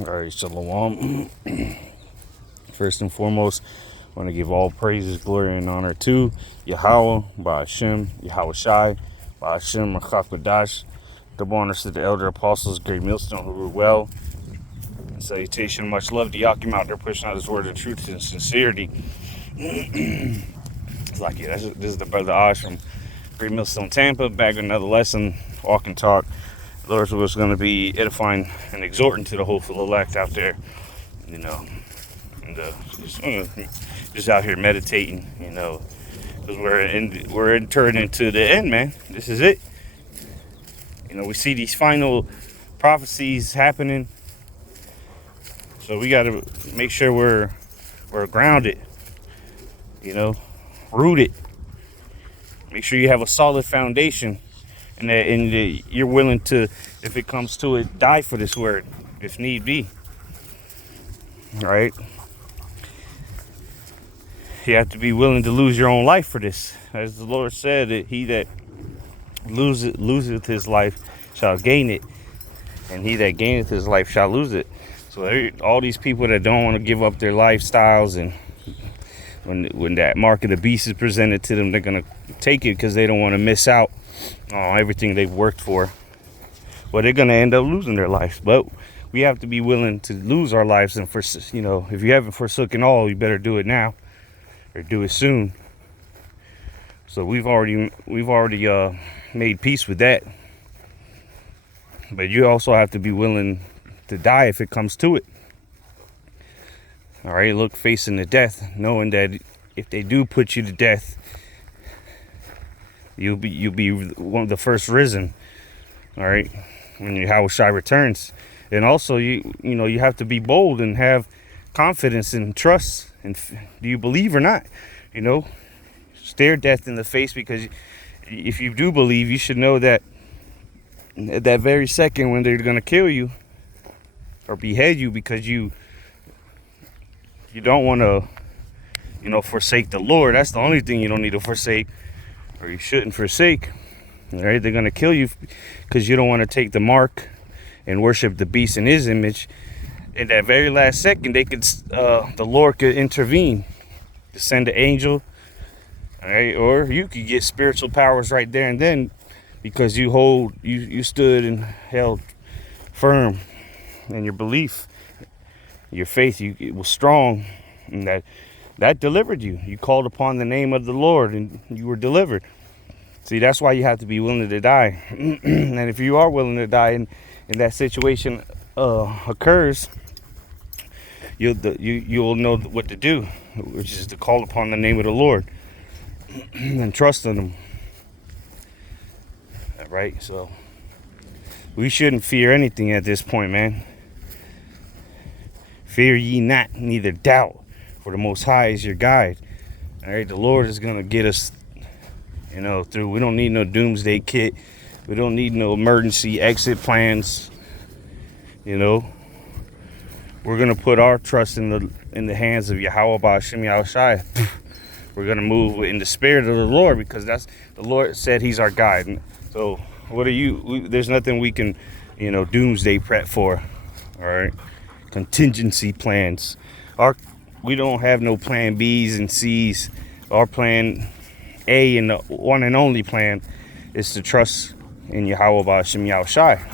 All right, shalom. First and foremost, I want to give all praises, glory, and honor to Yahweh, Ba'ashem, Yahweh Shai, Ba'ashem, Machakwadash. Double honors to the elder apostles, great millstone who rule well. And salutation, much love to Yakim out there pushing out his word of truth and sincerity. It's like, yeah, this is the brother Osh from Great Millstone, Tampa, back with another lesson, walk and talk. The Lord was going to be edifying and exhorting to the hopeful elect out there, you know, and just out here meditating, you know, because we're entering into the end, man. This is it. You know, we see these final prophecies happening, so we got to make sure we're grounded, you know, rooted. Make sure you have a solid foundation. And that you're willing to, if it comes to it, die for this word, if need be. All right? You have to be willing to lose your own life for this. As the Lord said, that he that loseth his life shall gain it, and he that gaineth his life shall lose it. So all these people that don't want to give up their lifestyles, and when that mark of the beast is presented to them, they're going to take it because they don't want to miss out on everything they've worked for. Well, they're going to end up losing their lives. But we have to be willing to lose our lives. And for, you know, if you haven't forsaken all, you better do it now or do it soon. So we've already made peace with that. But you also have to be willing to die if it comes to it. All right, look, facing the death, knowing that if they do put you to death, you'll be one of the first risen. All right, when Yahweh Shai returns. And also, you know, you have to be bold and have confidence and trust. And do you believe or not? You know, stare death in the face, because if you do believe, you should know that at that very second when they're going to kill you or behead you because you don't want to, you know, forsake the Lord. That's the only thing you don't need to forsake, or you shouldn't forsake. All right, they're going to kill you because you don't want to take the mark and worship the beast in his image. In that very last second, the Lord could intervene, to send an angel, all right, or you could get spiritual powers right there and then, because you stood and held firm in your belief, your faith. It was strong, and that delivered you. You called upon the name of the Lord, and you were delivered. See, that's why you have to be willing to die. And if you are willing to die, and that situation occurs, you'll know what to do, which is to call upon the name of the Lord and trust in him. Right? So we shouldn't fear anything at this point, man. Fear ye not, neither doubt, for the Most High is your guide. All right, the Lord is going to get us, you know, through. We don't need no doomsday kit. We don't need no emergency exit plans. You know, we're going to put our trust in the hands of Yahweh Ba'ashem Yahweh Shai. We're going to move in the spirit of the Lord, because that's the Lord said he's our guide. So there's nothing we can, you know, doomsday prep for. All right. Contingency plans. We don't have no plan B's and C's. Our plan A, and the one and only plan, is to trust in Yahweh Ba'ashem Yahweh Shai.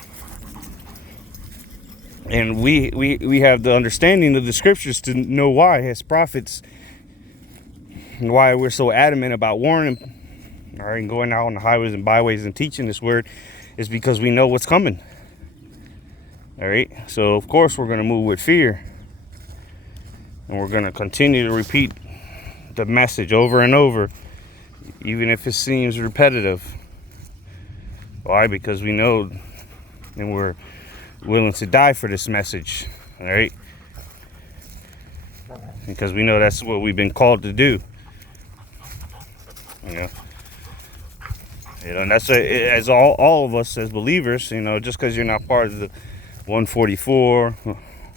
And we have the understanding of the scriptures to know why, as prophets, and why we're so adamant about warning, all right, and going out on the highways and byways and teaching this word, is because we know what's coming. All right, so of course we're going to move with fear, and we're going to continue to repeat the message over and over, even if it seems repetitive. Why? Because we know, and we're willing to die for this message. All right, because we know that's what we've been called to do. You know, and that's as all of us as believers. You know, just because you're not part of the 144,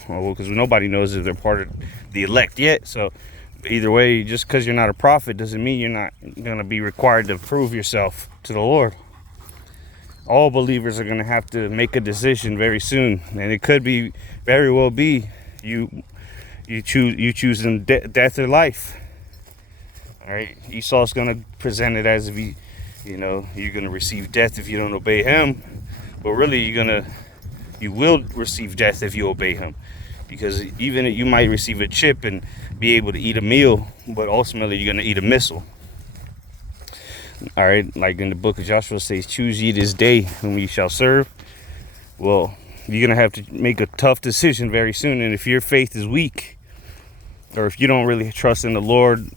well, because nobody knows if they're part of the elect yet. So either way, just because you're not a prophet doesn't mean you're not going to be required to prove yourself to the Lord. all believers are going to have to make a decision very soon, and it could be very well be you choosing death or life. All right, Esau's going to present it as if you're going to receive death if you don't obey him, but really you will receive death if you obey him, because even you might receive a chip and be able to eat a meal, but ultimately you're going to eat a missile. All right, like in the book of Joshua says, choose ye this day whom ye shall serve. Well, you're going to have to make a tough decision very soon. And if your faith is weak, or if you don't really trust in the Lord,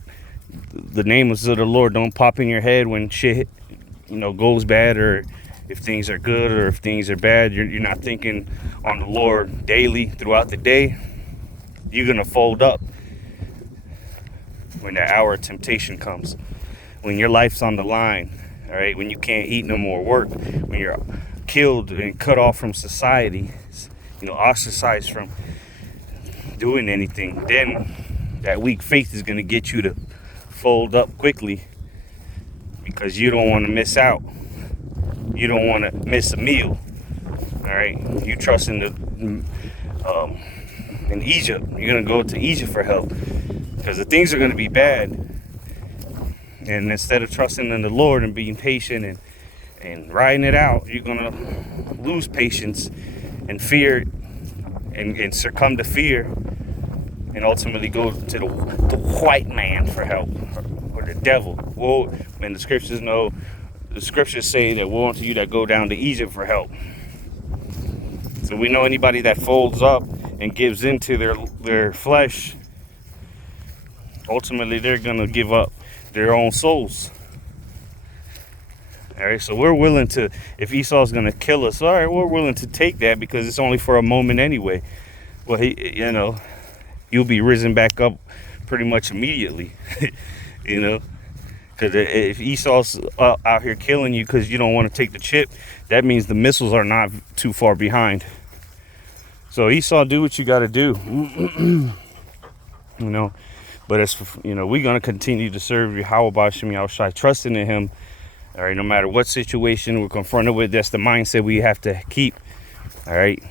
the names of the Lord don't pop in your head when shit, goes bad, or if things are good or if things are bad, you're not thinking on the Lord daily throughout the day, you're going to fold up when the hour of temptation comes. When your life's on the line, all right, when you can't eat no more, work, when you're killed and cut off from society, ostracized from doing anything, then that weak faith is going to get you to fold up quickly, because you don't want to miss out. You don't want to miss a meal, all right? You trust in Egypt. You're going to go to Egypt for help, because the things are going to be bad. And instead of trusting in the Lord and being patient and riding it out, you're going to lose patience and fear and succumb to fear, and ultimately go to the white man for help, or the devil. Well, and the scriptures say that woe unto you that go down to Egypt for help. So we know anybody that folds up and gives into their flesh, ultimately they're going to give up their own souls. All right, so we're willing to, if Esau's going to kill us, all right, we're willing to take that, because it's only for a moment anyway. Well, you'll be risen back up pretty much immediately, because if Esau's out here killing you because you don't want to take the chip, that means the missiles are not too far behind. So Esau, do what you got to do. But we're going to continue to serve Yahweh B'Shem Yahushai, trusting in him. All right, no matter what situation we're confronted with, that's the mindset we have to keep. All right,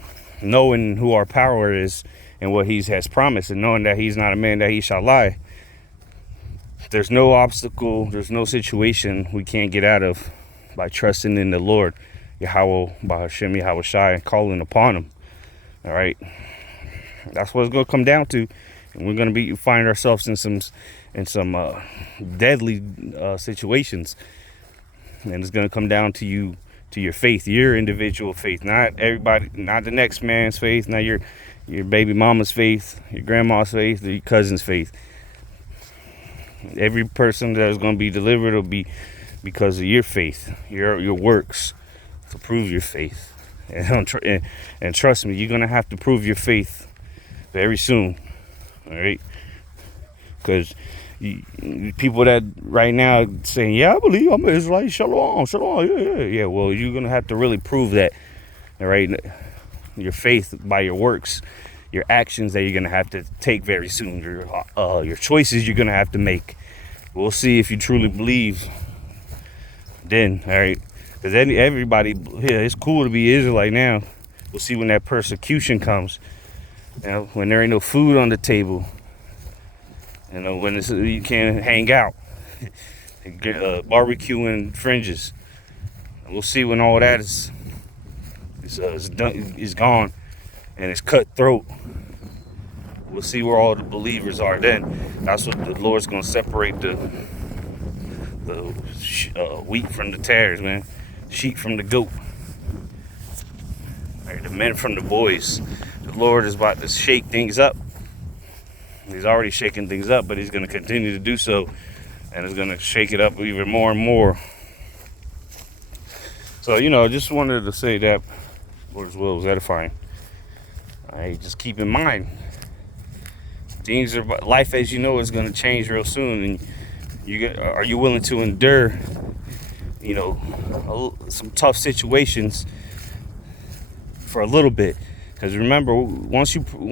knowing who our power is and what he has promised, and knowing that he's not a man that he shall lie. There's no obstacle, there's no situation we can't get out of by trusting in the Lord, Yahweh B'Shem Yahushai, and calling upon him. All right, that's what it's going to come down to. And we're going to find ourselves in some deadly situations, and it's going to come down to your faith, your individual faith, not everybody, not the next man's faith, not your baby mama's faith, your grandma's faith, or your cousin's faith. Every person that is going to be delivered will be because of your faith, your works to prove your faith, and trust me, you're going to have to prove your faith very soon. All right, because people that right now saying, yeah, I believe I'm an Israelite, shalom, yeah. Well, you're gonna have to really prove that. All right, your faith by your works, your actions that you're gonna have to take very soon. Your choices you're gonna have to make. We'll see if you truly believe. Then, all right, because everybody, it's cool to be Israelite now. We'll see when that persecution comes. When there ain't no food on the table, when you can't hang out, barbecuing fringes. We'll see when all that is gone and it's cutthroat. We'll see where all the believers are then. That's what the Lord's going to separate the wheat from the tares, man. Sheep from the goat. All right, the men from the boys. The Lord is about to shake things up. He's already shaking things up, but he's going to continue to do so, and he's going to shake it up even more and more. So, just wanted to say that Lord's will is edifying. All right, just keep in mind, life as you know is going to change real soon, and are you willing to endure, some tough situations for a little bit? Because remember, once you prove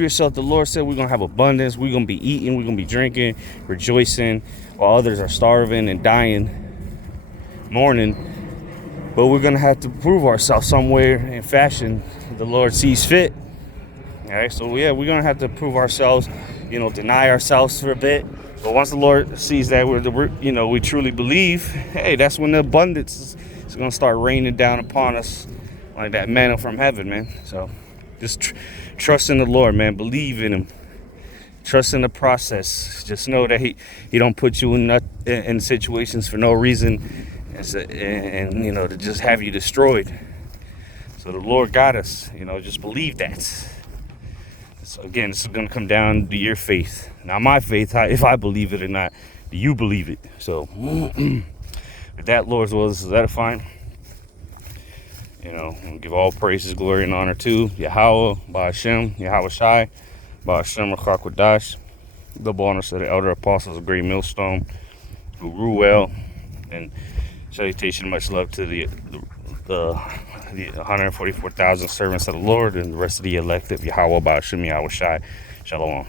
yourself, the Lord said we're gonna have abundance. We're gonna be eating. We're gonna be drinking, rejoicing, while others are starving and dying. morning, but we're gonna have to prove ourselves somewhere in fashion the Lord sees fit. All right, so yeah, we're gonna have to prove ourselves, deny ourselves for a bit. But once the Lord sees that we truly believe, hey, that's when the abundance is gonna start raining down upon us like that manna from heaven, man. So just trust in the Lord, man. Believe in Him. Trust in the process. Just know that He don't put you in situations for no reason, and to just have you destroyed. So the Lord got us. Just believe that. So again, this is going to come down to your faith. Now, my faith, if I believe it or not, do you believe it? So, with that, Lord's will, is that fine? And give all praises, glory, and honor to Yahweh, Ba'ashem, Yahweh Shai, Ba'ashem, Rachakwadash, double honors to the elder apostles of Great Millstone, who rule well, and salutation, much love to the 144,000 servants of the Lord and the rest of the elect of Yahweh, Ba'ashem, Yahweh Shai. Shalom.